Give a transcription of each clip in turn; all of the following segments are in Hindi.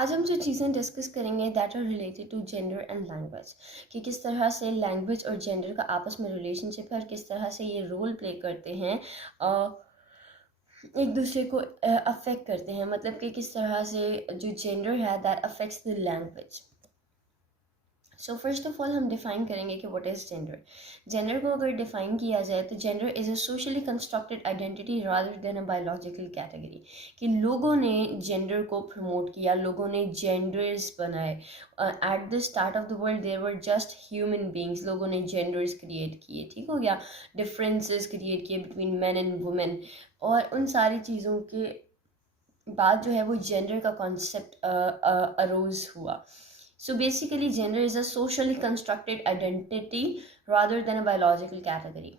आज हम जो चीज़ें डिस्कस करेंगे that are related to gender and language, कि किस तरह से लैंग्वेज और जेंडर का आपस में रिलेशनशिप है और किस तरह से ये रोल प्ले करते हैं, एक दूसरे को अफेक्ट करते हैं। मतलब कि किस तरह से जो जेंडर है that affects the language. So first of all हम डिफाइन करेंगे कि व्हाट इज़ जेंडर। जेंडर को अगर डिफाइन किया जाए तो gender is a socially constructed identity rather than a biological category. कि लोगों ने जेंडर को प्रमोट किया, लोगों ने जेंडर्स बनाए। At the start of the world there were just human beings, लोगों ने जेंडर्स क्रिएट किए, ठीक हो गया, डिफरेंसेस क्रिएट किए बिटवीन मैन एंड वुमेन। और उन सारी चीज़ों के बाद जो है वो जेंडर का कॉन्सेप्ट अरोज हुआ। So basically, gender is a socially constructed identity rather than a biological category.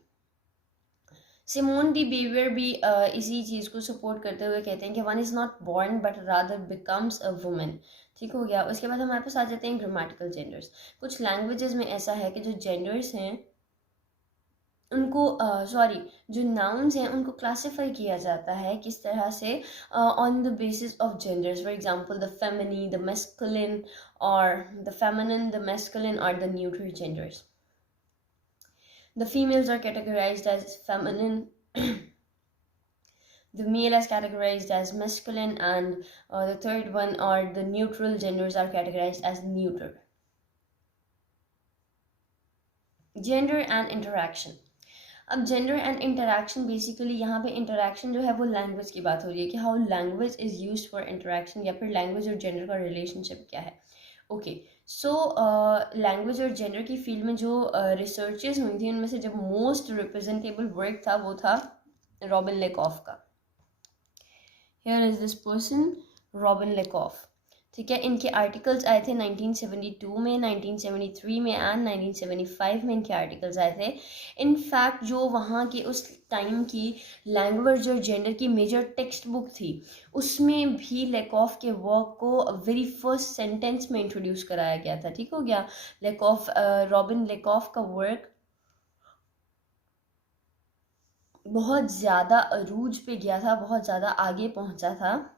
Simone de Beauvoir भी इसी चीज़ को सपोर्ट करते हुए कहते हैं कि one is not born but rather becomes a woman. ठीक हो गया। उसके बाद हमारे पास आ जाते हैं ग्रामेटिकल जेंडर्स। कुछ लैंग्वेजेस में ऐसा है कि जो जेंडर्स हैं उनको जो नाउन्स हैं उनको क्लासिफाई किया जाता है किस तरह से, on the basis of genders. For example the feminine, the masculine, और द फेमिनिन, द मैस्कुलिन, और the neutral genders. The females are categorized as feminine, the male is categorized as masculine, and the third one, or the neutral genders, are categorized as neutral. Gender and interaction. अब जेंडर एंड इंटरेक्शन, बेसिकली यहाँ पे इंटरेक्शन जो है वो लैंग्वेज की बात हो रही है कि how language is used for interaction, या फिर लैंग्वेज और जेंडर का रिलेशनशिप क्या है। ओके, सो लैंग्वेज और जेंडर की फील्ड में जो रिसर्चेस हुई थी उनमें से जो मोस्ट रिप्रेजेंटेबल वर्क था वो था रॉबिन लेकॉफ का। Here is this person, Robin Lakoff. ठीक है, इनके आर्टिकल्स आए थे 1972 में, 1973 में एंड 1975 में इनके आर्टिकल्स आए थे। इनफैक्ट जो वहाँ के उस टाइम की लैंग्वेज और जेंडर की मेजर टेक्स्ट बुक थी उसमें भी लेकॉफ के वर्क को वेरी फर्स्ट सेंटेंस में इंट्रोड्यूस कराया गया था। ठीक हो गया। लेकॉफ, रॉबिन लेकॉफ का वर्क बहुत ज़्यादा अरूज पे गया था, बहुत ज़्यादा आगे पहुँचा था,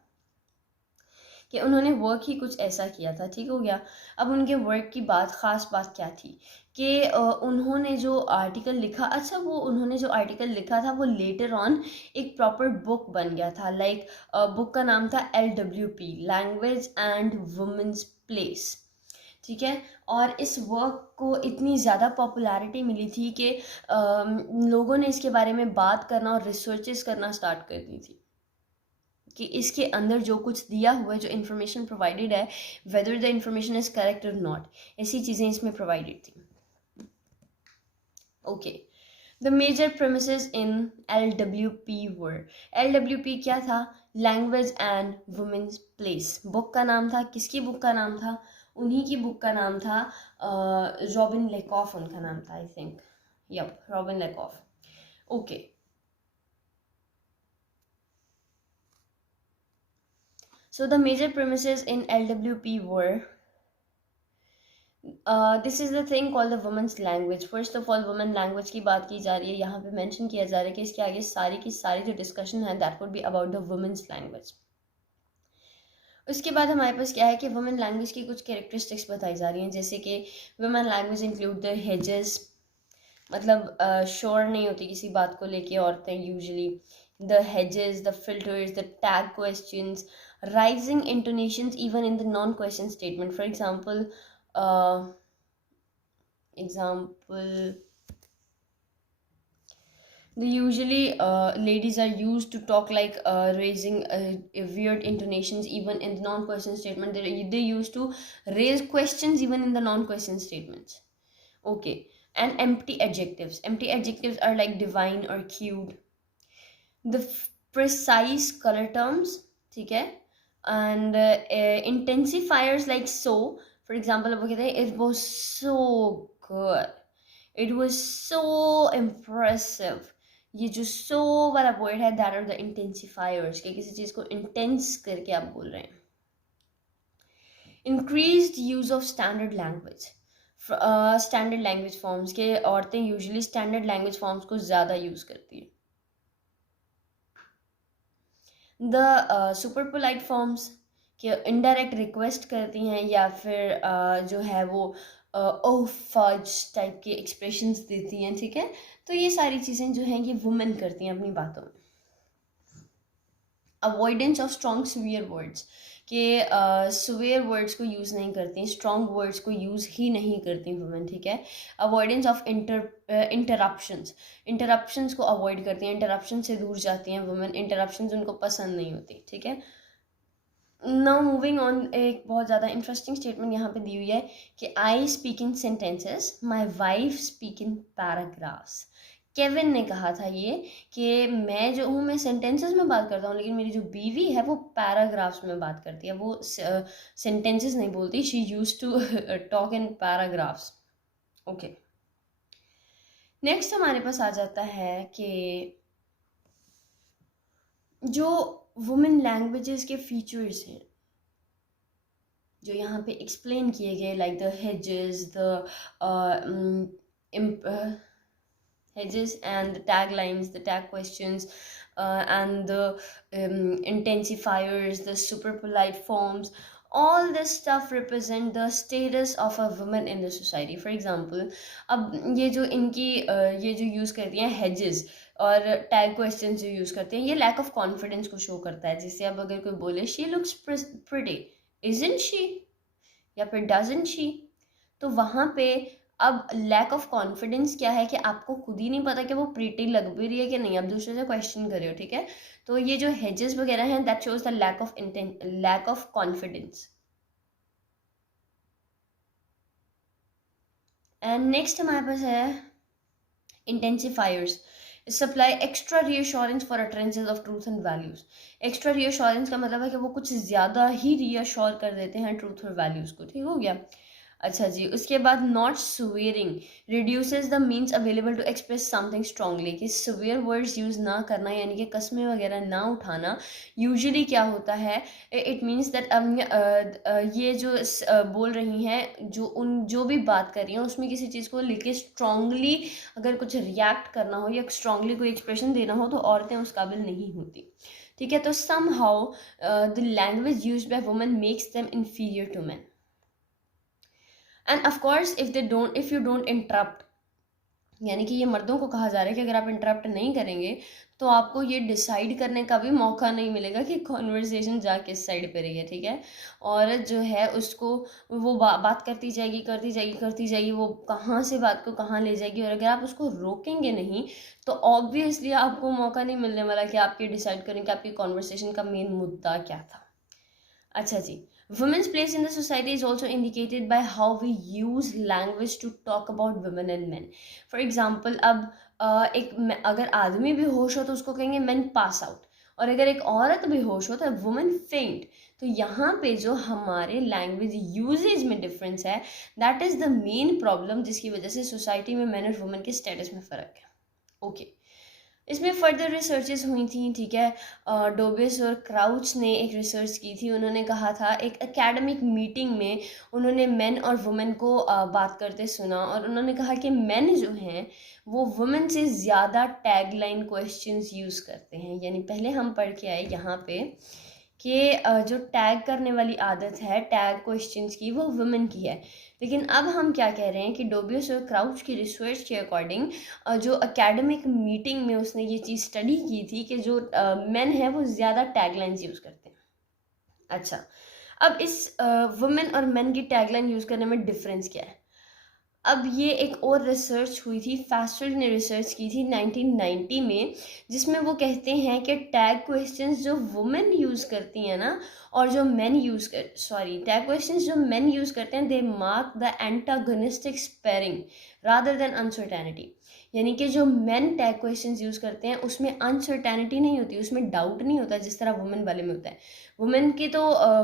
कि उन्होंने वर्क ही कुछ ऐसा किया था। ठीक हो गया। अब उनके वर्क की ख़ास बात क्या थी कि उन्होंने जो आर्टिकल लिखा, अच्छा वो उन्होंने जो आर्टिकल लिखा था वो लेटर ऑन एक प्रॉपर बुक बन गया था। लाइक बुक का नाम था LWP, language and women's place. ठीक है। और इस वर्क को इतनी ज़्यादा पॉपुलैरिटी मिली थी कि लोगों ने इसके बारे में बात करना और रिसर्चेस करना स्टार्ट कर दी थी कि इसके अंदर जो कुछ दिया हुआ है, जो इन्फॉर्मेशन प्रोवाइडेड है, whether the information is correct और नॉट, ऐसी चीज़ें इसमें प्रोवाइडेड थी। Okay, the major premises in LWP were, LWP क्या था? Language and women's place. Book का नाम था, किसकी बुक का नाम था? उन्हीं की बुक का नाम था, रॉबिन लेकॉफ उनका नाम था, I think. Yup, Robin Lakoff. Okay, so the major premises in LWP were, this is the thing called the women's language. First of all women language की बात की जा रही है, यहाँ पे मेंशन किया जा रहा है कि इसके आगे सारी की सारी जो डिस्कशन है that would be about the women's language. उसके बाद हमारे पास क्या है कि वुमेन लैंग्वेज की कुछ कैरेक्टरिस्टिक्स बताई जा रही हैं, जैसे कि women language include the hedges, मतलब श्योर नहीं होती किसी बात को लेके औरतें usually, the hedges, the filters, the tag questions, rising intonations even in the non question statement. For example, they usually, ladies are used to talk like raising weird intonations even in the non-question statement. They used to raise questions even in the non-question statements. Okay, and empty adjectives. Empty adjectives are like divine or cute. The precise color terms, ठीक है, and intensifiers like so. For example, वो कहते हैं it was so good, it was so impressive. ये जो so वाला वर्ड है that are the intensifiers, कि किसी चीज़ को intense करके आप बोल रहे हैं. Increased use of standard language. Standard language forms के औरतें यूजुअली स्टैंडर्ड लैंग्वेज फॉर्म्स को ज़्यादा यूज़ करती हैं. द सुपर पोलाइट फॉर्म्स, कि इनडायरेक्ट रिक्वेस्ट करती हैं या फिर जो है वो ओह फज टाइप के एक्सप्रेशंस देती हैं, ठीक है। तो ये सारी चीज़ें जो हैं ये वुमेन करती हैं अपनी बातों में। Avoidance of strong severe words, कि स्वेयर वर्ड्स को यूज़ नहीं करती, स्ट्रॉन्ग वर्ड्स को यूज़ ही नहीं करती वुमेन, ठीक है। अवॉइडेंस ऑफ इंटरप्शंस को अवॉइड करती हैं, इंटरप्शन से दूर जाती हैं वुमेन, इंटरप्शंस उनको पसंद नहीं होती, ठीक है। नाउ मूविंग ऑन, एक बहुत ज़्यादा इंटरेस्टिंग स्टेटमेंट यहाँ पे दी हुई है कि I speak in sentences, my wife speak in paragraphs. Kevin ने कहा था ये कि मैं जो हूँ मैं सेंटेंसेस में बात करता हूँ, लेकिन मेरी जो बीवी है वो पैराग्राफ्स में बात करती है, वो सेंटेंसेस नहीं बोलती। She use to talk in paragraphs. Okay, next हमारे पास आ जाता है कि जो वुमेन लैंग्वेजेस के फीचर्स हैं जो यहाँ पे एक्सप्लेन किए गए, like the hedges, the hedges and the taglines, the tag questions, and the intensifiers, the super polite forms. All this stuff represent the status of a woman in the society. For example, अब ये जो इनकी ये जो यूज़ करती हैं hedges और टैग क्वेश्चन जो यूज़ करते हैं, ये लैक ऑफ कॉन्फिडेंस को शो करता है। जैसे अब अगर कोई बोले she looks pretty, isn't she, या फिर डजंट शी, तो वहाँ पे अब लैक ऑफ कॉन्फिडेंस क्या है कि आपको खुद ही नहीं पता कि वो प्रीटी लग भी रही है कि नहीं, आप दूसरे से क्वेश्चन कर रहे हो, ठीक है। तो ये जो हेजेस वगैरह हैं that shows the lack of confidence. And next हमारे पास है intensifiers, supply extra reassurance for utterances of truth and values. Extra reassurance का मतलब है कि वो कुछ ज़्यादा ही रीअश्योर कर देते हैं ट्रूथ और वैल्यूज को, ठीक हो गया। अच्छा जी, उसके बाद not swearing reduces the means available to express something strongly, कि स्वेयर वर्ड्स यूज़ ना करना यानी कि कस्में वगैरह ना उठाना यूजुअली क्या होता है, इट मीन्स दैट ये जो बोल रही हैं, जो भी बात कर रही हैं उसमें किसी चीज़ को लेके स्ट्रांगली अगर कुछ रिएक्ट करना हो या स्ट्रांगली कोई एक्सप्रेशन देना हो तो औरतें उस काबिल नहीं होती, ठीक है। तो somehow the language use by women makes them inferior to man. And of course if you don't interrupt, यानी कि ये मर्दों को कहा जा रहा है कि अगर आप इंटरप्ट नहीं करेंगे तो आपको ये डिसाइड करने का भी मौका नहीं मिलेगा कि कॉन्वर्सेशन जा किस साइड पे रही है, ठीक है। औरत जो है उसको वो बात करती जाएगी करती जाएगी करती जाएगी, वो कहाँ से बात को कहाँ ले जाएगी, और अगर आप उसको रोकेंगे नहीं तो ऑब्वियसली आपको मौका नहीं मिलने वाला कि आप ये डिसाइड करें कि आपकी कॉन्वर्सेशन का मेन मुद्दा क्या था। अच्छा जी, women's place in the society is also indicated by how we use language to talk about women and men. For example, अब अगर आदमी भी होश हो तो उसको कहेंगे men pass out, और अगर एक औरत भी होश हो तो women faint। तो यहाँ पे जो हमारे लैंग्वेज यूजेज में डिफरेंस है that is the main problem, जिसकी वजह से सोसाइटी में मैन और वुमेन के स्टेटस में फ़र्क है। ओके, इसमें फर्दर रिसर्चेस हुई थी, ठीक है। डोबिस और क्राउच ने एक रिसर्च की थी, उन्होंने कहा था एक एकेडमिक मीटिंग में उन्होंने मेन और वुमेन को बात करते सुना, और उन्होंने कहा कि मेन जो हैं वो वुमेन से ज़्यादा टैगलाइन क्वेश्चंस यूज़ करते हैं। यानी पहले हम पढ़ के आए यहाँ पे कि जो टैग करने वाली आदत है टैग क्वेश्चंस की वो वुमेन की है, लेकिन अब हम क्या कह रहे हैं कि डोबियस और क्राउच की रिसर्च के अकॉर्डिंग जो एकेडमिक मीटिंग में उसने ये चीज़ स्टडी की थी कि जो मेन है वो ज़्यादा टैगलाइंस यूज़ करते हैं। अच्छा, अब इस वुमेन और मेन की टैगलाइन यूज़ करने में डिफरेंस क्या है। अब ये एक और रिसर्च हुई थी, फास्टर ने रिसर्च की थी 1990 में, जिसमें वो कहते हैं कि टैग क्वेश्चंस जो वुमेन यूज़ करती हैं ना और जो मेन टैग क्वेश्चंस जो मेन यूज़ करते हैं they mark the antagonistic sparring rather than uncertainty. यानी कि जो मेन टैग क्वेश्चंस यूज़ करते हैं उसमें अनसर्टेनिटी नहीं होती, उसमें डाउट नहीं होता जिस तरह वुमेन वाले में होता है। वुमेन की तो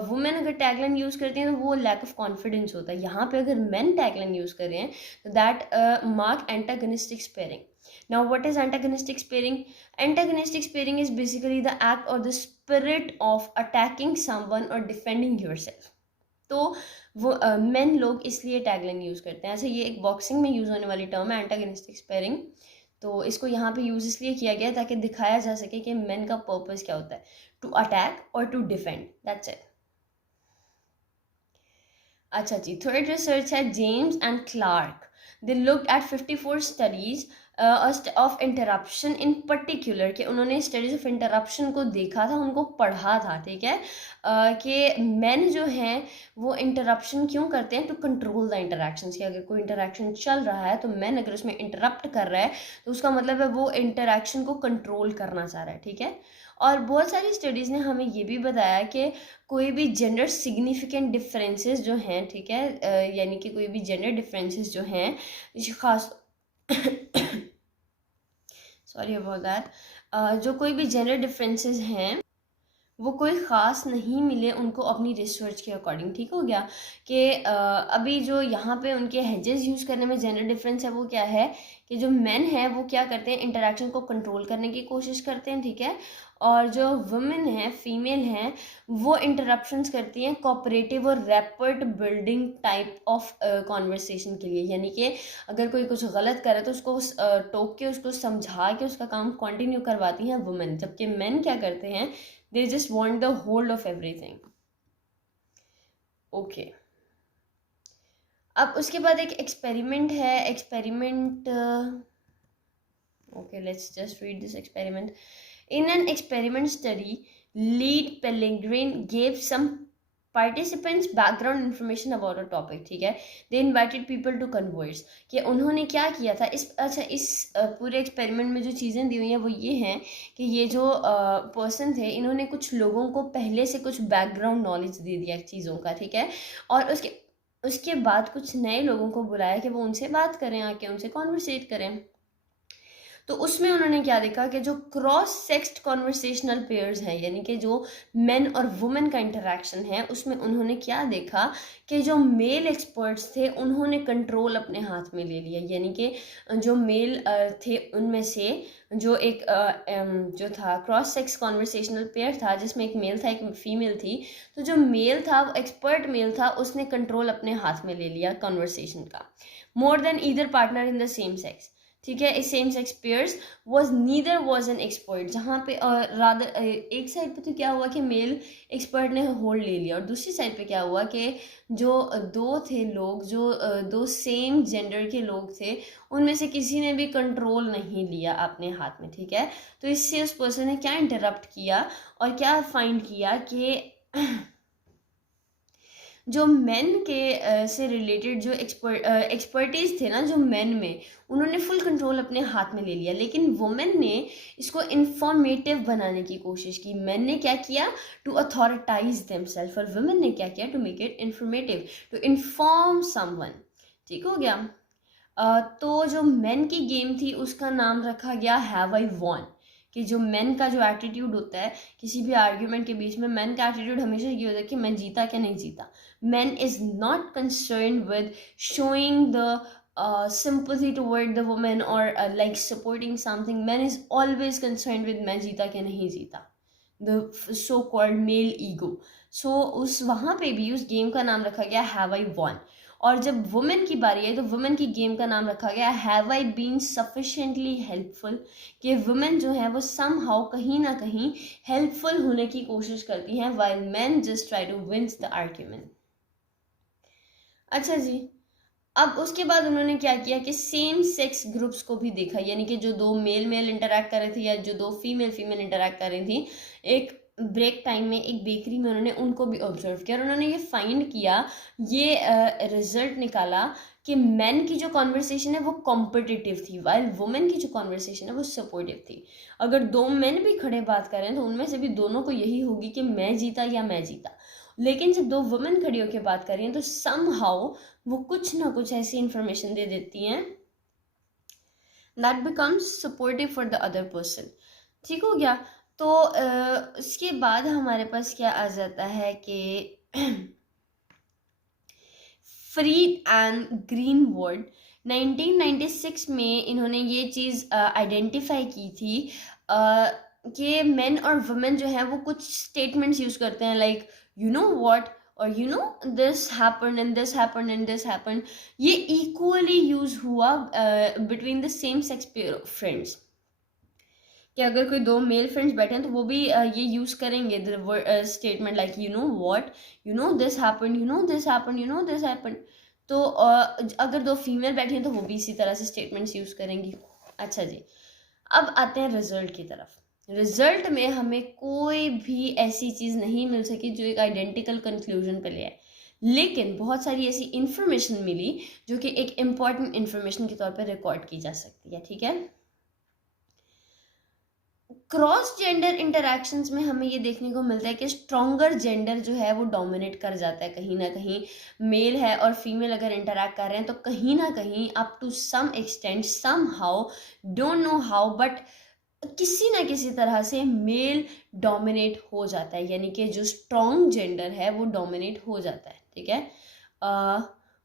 वुमेन अगर टैगलाइन यूज़ करती हैं तो वो लैक ऑफ कॉन्फिडेंस होता है। यहाँ पे अगर मेन टैगलाइन यूज़ कर रहे हैं तो that mark antagonistic sparing. Now, what is antagonistic sparing? Antagonistic sparing is basically the act or the spirit of attacking someone or defending yourself. तो वो मेन लोग इसलिए टैगलाइन यूज़ करते हैं। ऐसे ये एक बॉक्सिंग में यूज़ होने वाली टर्म है एंटागोनिस्टिक स्पेयरिंग, तो इसको यहाँ पे यूज़ इसलिए किया गया ताकि दिखाया जा सके कि मेन का पर्पस क्या होता है, टू अटैक और टू डिफेंड, दैट्स इट। अच्छा जी, थर्ड रिसर्च है James and Clark. They looked at 54 studies of interruption in particular, कि उन्होंने स्टडीज ऑफ इंटरप्शन को देखा था, उनको पढ़ा था, ठीक है, कि मैन जो हैं वो इंटरप्शन क्यों करते हैं, टू कंट्रोल द इंटरैक्शंस, कि अगर कोई इंटरैक्शन चल रहा है तो मैन अगर उसमें इंटरप्ट कर रहा है तो उसका मतलब है वो इंटरैक्शन को कंट्रोल करना चाह रहा है, ठीक है. और बहुत सारी स्टडीज़ ने हमें ये भी बताया कि कोई भी जेंडर सिग्निफिकेंट डिफरेंसेस जो हैं, ठीक है, यानी कि कोई भी जेंडर डिफरेंसेस जो हैं, खास सॉरी अबाउट दैट, जो कोई भी जेंडर डिफरेंसेस हैं वो कोई ख़ास नहीं मिले उनको अपनी रिसर्च के अकॉर्डिंग, ठीक हो गया. कि अभी जो यहाँ पे उनके हेजेस यूज़ करने में जेंडर डिफरेंस है वो क्या है, कि जो मेन है वो क्या करते हैं, इंटरेक्शन को कंट्रोल करने की कोशिश करते हैं, ठीक है, और जो वुमेन है, फीमेल हैं, वो इंटरप्शंस करती हैं कोऑपरेटिव और rapid building type of conversation के लिए, यानी कि अगर कोई कुछ गलत करे तो उसको टोक के उसको समझा के उसका काम कंटिन्यू करवाती हैं वुमेन, जबकि मेन क्या करते हैं, they just want the hold of everything. Okay, अब उसके बाद एक एक्सपेरिमेंट है, experiment, okay let's just read this experiment. In an experiment study, lead Pellegrin gave some participants background information about a topic, ठीक है. They invited people to converse. कि उन्होंने क्या किया था इस, अच्छा, इस पूरे एक्सपेरिमेंट में जो चीज़ें दी हुई हैं वो ये हैं कि ये जो पर्सन थे इन्होंने कुछ लोगों को पहले से कुछ बैकग्राउंड नॉलेज दे दिया चीज़ों का, ठीक है, और उसके उसके बाद कुछ नए लोगों को बुलाया कि वो उनसे बात करें, आके उनसे कॉन्वर्सेट करें. तो उसमें उन्होंने क्या देखा कि जो क्रॉस सेक्स्ड कॉन्वर्सेशनल पेयर्स हैं, यानी कि जो मेन और वुमेन का इंटरेक्शन है, उसमें उन्होंने क्या देखा कि जो मेल एक्सपर्ट्स थे उन्होंने कंट्रोल अपने हाथ में ले लिया, यानी कि जो मेल थे उनमें से जो एक जो था क्रॉस सेक्स कॉन्वर्सेशनल पेयर था जिसमें एक मेल था एक फीमेल थी, तो जो मेल था वो एक्सपर्ट मेल था, उसने कंट्रोल अपने हाथ में ले लिया कॉन्वर्सेशन का, more than either partner in the same sex, ठीक है. Same sex pairs was neither was an expert, जहाँ पे रादर एक साइड पे तो क्या हुआ कि मेल एक्सपर्ट ने होल्ड ले लिया, और दूसरी साइड पे क्या हुआ कि जो दो थे लोग, जो दो सेम जेंडर के लोग थे, उनमें से किसी ने भी कंट्रोल नहीं लिया अपने हाथ में, ठीक है. तो इससे उस पर्सन ने क्या इंटरप्ट किया और क्या फाइंड किया कि जो मेन के से रिलेटेड जो एक्सपर्टीज थे ना जो मेन में, उन्होंने फुल कंट्रोल अपने हाथ में ले लिया, लेकिन वुमेन ने इसको इंफॉर्मेटिव बनाने की कोशिश की. मेन ने क्या किया, टू अथॉरिटाइज देमसेल्फ, और वुमेन ने क्या किया, to make it informative, to inform someone, ठीक हो गया. तो जो मेन की गेम थी उसका नाम रखा गया हैव आई वॉन, कि जो मेन का जो एटीट्यूड होता है किसी भी आर्ग्यूमेंट के बीच में, मेन का एटीट्यूड हमेशा ये होता है कि मैं जीता क्या नहीं जीता. Main is not concern with showing the sympathy toward the woman or like supporting something. Man is always concerned with मैं जीता क्या नहीं जीता, the so called male ego. so उस वहाँ पे भी उस गेम का नाम रखा गया have I won, और जब वुमेन की बारी आई तो वुमेन की गेम का नाम रखा गया have I been sufficiently helpful, कि वुमेन जो है वो समहाउ कहीं ना कहीं हेल्पफुल होने की कोशिश करती हैं while men just try to wins the argument. अच्छा जी, अब उसके बाद उन्होंने क्या किया कि सेम सेक्स ग्रुप्स को भी देखा, यानी कि जो दो मेल मेल इंटरेक्ट कर रहे थे या जो दो फीमेल फीमेल इंटरेक्ट कर रही थी, एक ब्रेक टाइम में एक बेकरी में उन्होंने उनको भी ऑब्जर्व किया, और उन्होंने ये फाइंड किया, ये रिजल्ट निकाला कि मैन की जो कॉन्वर्सेशन है वो कॉम्पिटिटिव थी, वाइल वुमेन की जो कॉन्वर्सेशन है वो सपोर्टिव थी. अगर दो मैन भी खड़े बात करें तो उनमें से भी दोनों को यही होगी कि मैं जीता या मैं जीता, लेकिन जब दो वुमेन खड़ी होकर बात कर रही हैं तो समहाउ वो कुछ ना कुछ ऐसी इंफॉर्मेशन दे देती हैं that becomes supportive for the other person, ठीक हो गया. तो इसके बाद हमारे पास क्या आ जाता है कि फ्रीड एंड ग्रीनवुड 1996 में इन्होंने ये चीज़ आइडेंटिफाई की थी कि मेन और वुमेन जो है वो कुछ स्टेटमेंट्स यूज़ करते हैं, लाइक यू नो व्हाट और you know this happened and this happened and this happened. ये इक्वली यूज हुआ between the same sex pair of friends, कि अगर कोई दो मेल फ्रेंड्स बैठे हैं तो वो भी ये यूज़ करेंगे statement like you know what, you know this happen, you know this happen, you know this happen. तो अगर दो फीमेल बैठी हैं तो वो भी इसी तरह से स्टेटमेंट्स यूज़ करेंगी। अच्छा जी, अब आते हैं रिजल्ट की तरफ। रिजल्ट में हमें कोई भी ऐसी चीज़ नहीं मिल सकी जो एक आइडेंटिकल कंक्लूजन पे ले आए, लेकिन बहुत सारी ऐसी इंफॉर्मेशन मिली जो कि एक इम्पॉर्टेंट इंफॉर्मेशन के तौर पे रिकॉर्ड की जा सकती है। ठीक है, क्रॉस जेंडर इंटरेक्शंस में हमें ये देखने को मिलता है कि स्ट्रॉन्गर जेंडर जो है वो डोमिनेट कर जाता है कहीं ना कहीं। मेल है और फीमेल अगर इंटरेक्ट कर रहे हैं तो कहीं ना कहीं up to some extent, somehow, don't know how, but किसी ना किसी तरह से मेल डोमिनेट हो जाता है, यानी कि जो स्ट्रॉन्ग जेंडर है वो डोमिनेट हो जाता है। ठीक है,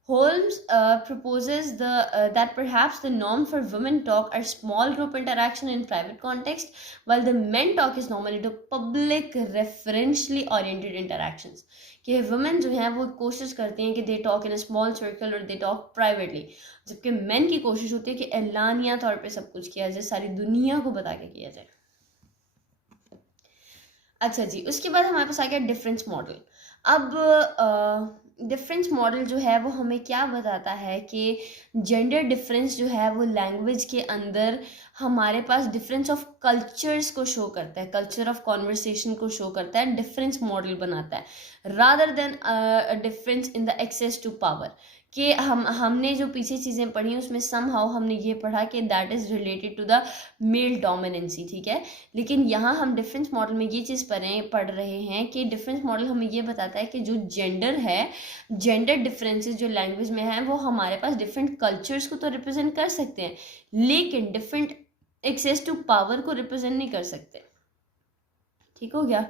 Holmes proposes that perhaps the norm for women talk are small group interaction in private context, while the men talk is normally to public referentially oriented interactions. कि women जो हैं वो कोशिश करती हैं कि they talk in a small circle और they talk privately, जबकि men की कोशिश होती है कि एलानिया तौर पे सब कुछ किया जाए, सारी दुनिया को बता के किया जाए। अच्छा जी, उसके बाद हमारे पास आ गया डिफरेंस मॉडल। अब डिफरेंस मॉडल जो है वो हमें क्या बताता है कि जेंडर डिफरेंस जो है वो लैंग्वेज के अंदर हमारे पास डिफरेंस ऑफ कल्चर्स को शो करता है, कल्चर ऑफ कॉन्वर्सेशन को शो करता है, डिफरेंस मॉडल बनाता है, rather than difference in the access to power. कि हमने जो पीछे चीज़ें पढ़ी उसमें समहाउ हमने ये पढ़ा कि that is related to the male dominancy. ठीक है, लेकिन यहाँ हम डिफरेंस मॉडल में ये चीज़ पढ़ रहे हैं कि डिफरेंस मॉडल हमें ये बताता है कि जो जेंडर है, जेंडर डिफरेंसेस जो लैंग्वेज में हैं वो हमारे पास डिफरेंट कल्चर्स को तो रिप्रेजेंट कर सकते हैं, लेकिन डिफरेंट एक्सेस टू पावर को रिप्रेजेंट नहीं कर सकते। ठीक हो गया।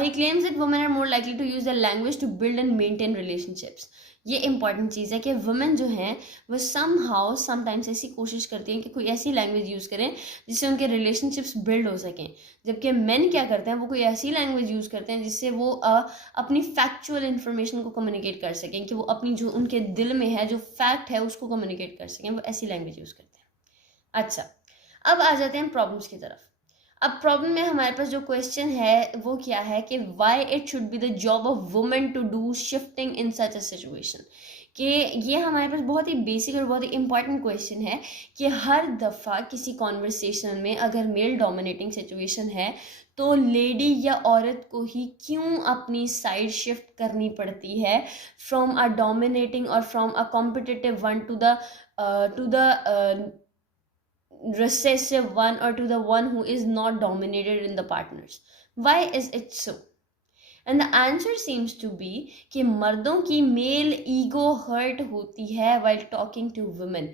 He claims that women are more likely to use their language to build and maintain relationships. ये इंपॉर्टेंट चीज़ है कि वुमेन जो हैं वो समहाउ समटाइम्स ऐसी कोशिश करती हैं कि कोई ऐसी लैंग्वेज यूज़ करें जिससे उनके रिलेशनशिप्स बिल्ड हो सकें, जबकि मेन क्या करते हैं वो कोई ऐसी लैंग्वेज यूज़ करते हैं जिससे वो अपनी फैक्चुअल इन्फॉर्मेशन को कम्युनिकेट कर सकें, कि वो अपनी जो उनके दिल में है जो फैक्ट है उसको कम्युनिकेट कर सकें, वो ऐसी लैंग्वेज यूज़ करते हैं। अच्छा, अब आ जाते हैं प्रॉब्लम्स की तरफ। अब प्रॉब्लम में हमारे पास जो क्वेश्चन है वो क्या है कि why it should be the job of women to do shifting in such a situation. कि ये हमारे पास बहुत ही बेसिक और बहुत ही इंपॉर्टेंट क्वेश्चन है कि हर दफ़ा किसी कॉन्वर्सेशन में अगर मेल डोमिनेटिंग सिचुएशन है तो लेडी या औरत को ही क्यों अपनी साइड शिफ्ट करनी पड़ती है फ्रॉम अ डोमिनेटिंग और from a competitive one two the recessive one or to the one who is not dominated in the partners. Why is it so? And the answer seems to be कि मर्दों की मेल ईगो हर्ट होती है while talking to women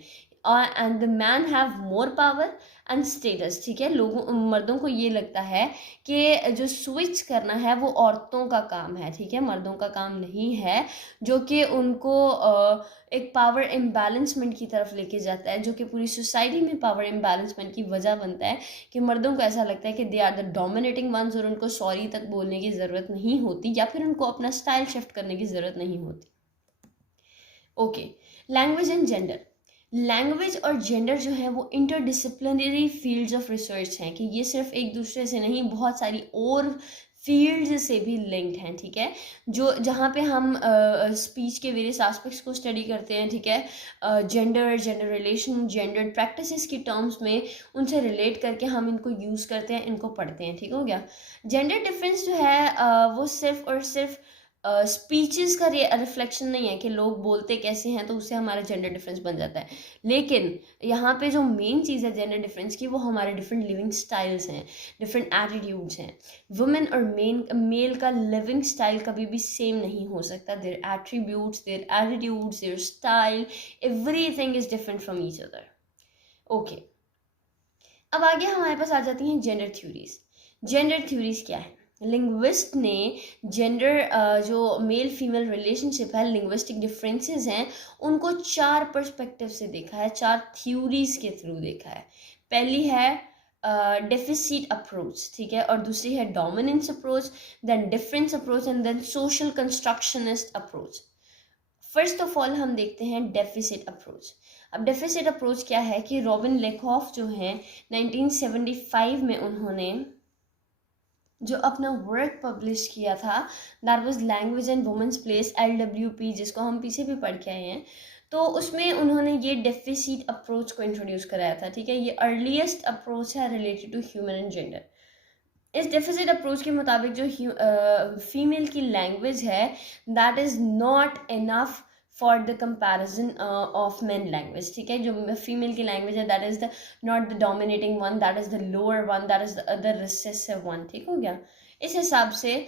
and the man have more power and status। ठीक है, लोगों मर्दों को ये लगता है कि जो स्विच करना है वो औरतों का काम है। ठीक है, मर्दों का काम नहीं है, जो कि उनको एक पावर इम्बैलेंसमेंट की तरफ लेके जाता है, जो कि पूरी सोसाइटी में पावर इम्बैलेंसमेंट की वजह बनता है कि मर्दों को ऐसा लगता है कि they are the dominating ones और उनको सॉरी तक बोलने की ज़रूरत नहीं होती या फिर उनको अपना स्टाइल शिफ्ट करने की ज़रूरत नहीं होती। Okay, language and gender. Language और जेंडर जो है वो इंटरडिसिप्लिनरी फील्ड्स ऑफ रिसर्च हैं, कि ये सिर्फ एक दूसरे से नहीं बहुत सारी और फील्ड से भी लिंक्ड हैं। ठीक है, जो जहाँ पे हम स्पीच के वेरियस एस्पेक्ट्स को स्टडी करते हैं। ठीक है, gender, gender relation, gender practices की टर्म्स में उनसे रिलेट करके हम इनको यूज़ करते हैं, इनको पढ़ते हैं। ठीक हो गया। जेंडर डिफरेंस जो है वो सिर्फ और सिर्फ स्पीचेस का रिफ्लेक्शन नहीं है कि लोग बोलते कैसे हैं तो उससे हमारा जेंडर डिफरेंस बन जाता है, लेकिन यहाँ पे जो मेन चीज़ है जेंडर डिफरेंस की वो हमारे डिफरेंट लिविंग स्टाइल्स हैं, डिफरेंट एटीट्यूड्स हैं। वुमेन और मेल का लिविंग स्टाइल कभी भी सेम नहीं हो सकता। Their attributes, their attitudes, their style, everything is different from each other. Okay, अब आगे हमारे पास आ जाती हैं जेंडर थ्योरीज। जेंडर थ्योरीज क्या है? लिंग्विस्ट ने जेंडर जो मेल फीमेल रिलेशनशिप है, लिंग्विस्टिक डिफरेंसेस हैं, उनको 4 पर्सपेक्टिव से देखा है, 4 थ्योरीज के थ्रू देखा है। पहली है डेफिसिट अप्रोच। ठीक है, और दूसरी है dominance approach, then difference approach and then social constructionist approach. First of all हम देखते हैं डेफिसिट अप्रोच। अब डेफिसिट अप्रोच क्या है कि रॉबिन लेकॉफ जो हैं 1975 में उन्होंने जो अपना वर्क पब्लिश किया था, that was language and women's place, LWP, जिसको हम पीछे भी पढ़ के आए हैं। तो उसमें उन्होंने ये डेफिसिट अप्रोच को इंट्रोड्यूस कराया था, ठीक है। ये अर्लीस्ट अप्रोच है related to human and gender. इस डेफिसिट अप्रोच के मुताबिक जो फीमेल की लैंग्वेज है that is not enough for the comparison of men language, ठीक है। जो फीमेल की लैंग्वेज है that is the not the dominating one, that is the lower one, that is the other recessive one, ठीक हो गया। इस हिसाब से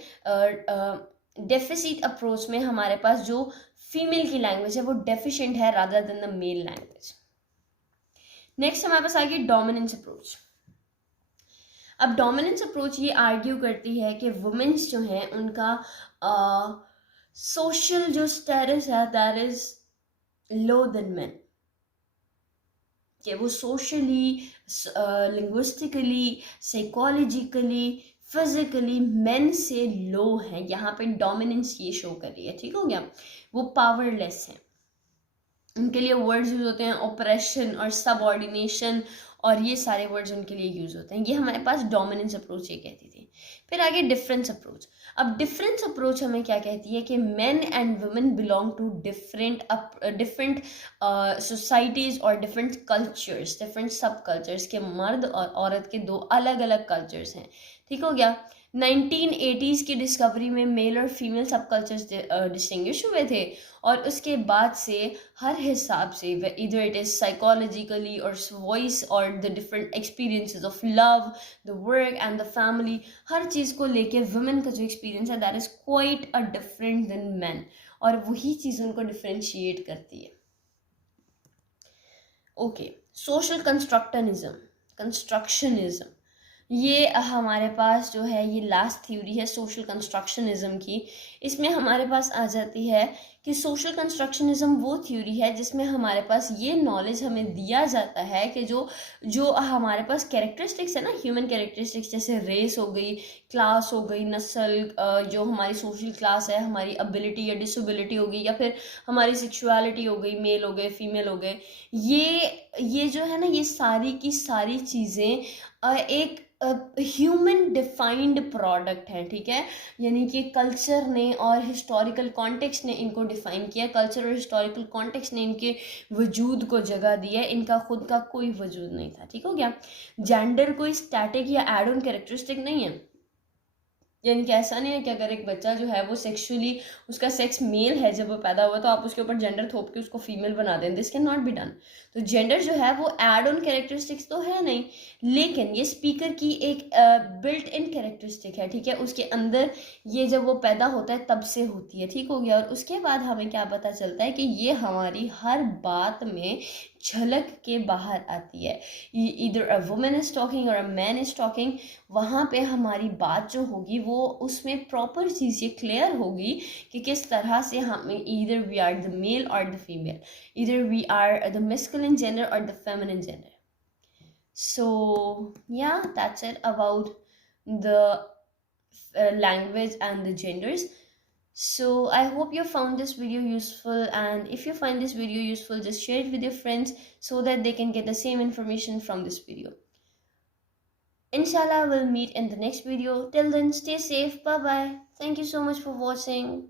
डेफिसिट अप्रोच में हमारे पास जो फीमेल की लैंग्वेज है वो डेफिशिएंट है rather than the male language. Next हमारे पास आ गई डोमिनेंस अप्रोच। अब डोमिनेंस अप्रोच ये आर्ग्यू करती है कि वुमेन्स जो हैं उनका सोशल जो स्टेटस है that is low than men, कि वो socially, linguistically, psychologically, physically men से लो है। यहाँ पे डोमिनेंस ये शो कर रही है, ठीक हो गया। वो पावरलेस है। उनके लिए वर्ड्स यूज होते हैं ऑपरेशन और सबऑर्डिनेशन, और ये सारे वर्ड्स उनके लिए यूज होते हैं। ये हमारे पास डोमिनेंस अप्रोच ये कहती थी। फिर आगे डिफरेंस अप्रोच। अब डिफरेंस अप्रोच हमें क्या कहती है कि men and women belong to different societies और different cultures, different sub cultures, के मर्द और औरत के दो अलग अलग कल्चर्स हैं, ठीक हो गया। 1980s की डिस्कवरी में मेल और फीमेल सब कल्चर्स डिस्टिंग्विश हुए थे, और उसके बाद से हर हिसाब से इधर इट इज साइकोलॉजिकली और वॉइस और the different experiences of love, the work and the family, हर चीज़ को लेके वुमेन का जो एक्सपीरियंस है that is quite a different than man, और वही चीज़ उनको डिफ्रेंशिएट करती है। ओके, सोशल कंस्ट्रक्शनिज्म, ये हमारे पास जो है ये लास्ट थ्योरी है सोशल कंस्ट्रक्शनिज्म की। इसमें हमारे पास आ जाती है कि सोशल कंस्ट्रक्शनिज्म वो थ्योरी है जिसमें हमारे पास ये नॉलेज हमें दिया जाता है कि जो जो हमारे पास कैरेक्टरिस्टिक्स है ना, ह्यूमन कैरेक्टरिस्टिक्स, जैसे रेस हो गई, क्लास हो गई, नस्ल, जो हमारी सोशल क्लास है, हमारी एबिलिटी या डिसेबिलिटी हो गई, या फिर हमारी सेक्सुअलिटी हो गई, मेल हो गए, फीमेल हो गए, ये जो है ना, ये सारी की सारी चीज़ें एक ह्यूमन डिफाइंड प्रोडक्ट है, ठीक है। यानी कि कल्चर ने और हिस्टोरिकल कॉन्टेक्स्ट ने इनको डिफाइन किया, कल्चर और हिस्टोरिकल कॉन्टेक्स्ट ने इनके वजूद को जगह दी है, इनका खुद का कोई वजूद नहीं था, ठीक हो गया। जेंडर कोई स्टैटिक या एड ऑन कैरेक्टरिस्टिक नहीं है। यानी कि ऐसा नहीं है कि अगर एक बच्चा जो है वो सेक्सुअली, उसका सेक्स मेल है जब वो पैदा हुआ, तो आप उसके ऊपर जेंडर थोप के उसको फीमेल बना दें, this can not be done. तो जेंडर जो है वो एड ऑन कैरेक्टरिस्टिक्स तो है नहीं, लेकिन ये स्पीकर की एक बिल्ट इन कैरेक्टरिस्टिक है, ठीक है। उसके अंदर ये जब वो पैदा होता है तब से होती है, ठीक हो गया। और उसके बाद हमें क्या पता चलता है कि ये हमारी हर बात में झलक के बाहर आती है। इधर अ वुमेन इज टॉकिंग और अ मैन इज टॉकिंग, वहाँ पे हमारी बात जो होगी वो उसमें प्रॉपर चीज़ ये क्लियर होगी कि किस तरह से हम इधर वी आर द मेल और द फीमेल, इधर we are the masculine gender or the feminine gender. So yeah, that's it about the language and the genders. So I hope you found this video useful, and if you find this video useful, just share it with your friends so that they can get the same information from this video. Inshallah, we'll meet in the next video. Till then, stay safe. Bye bye. Thank you so much for watching.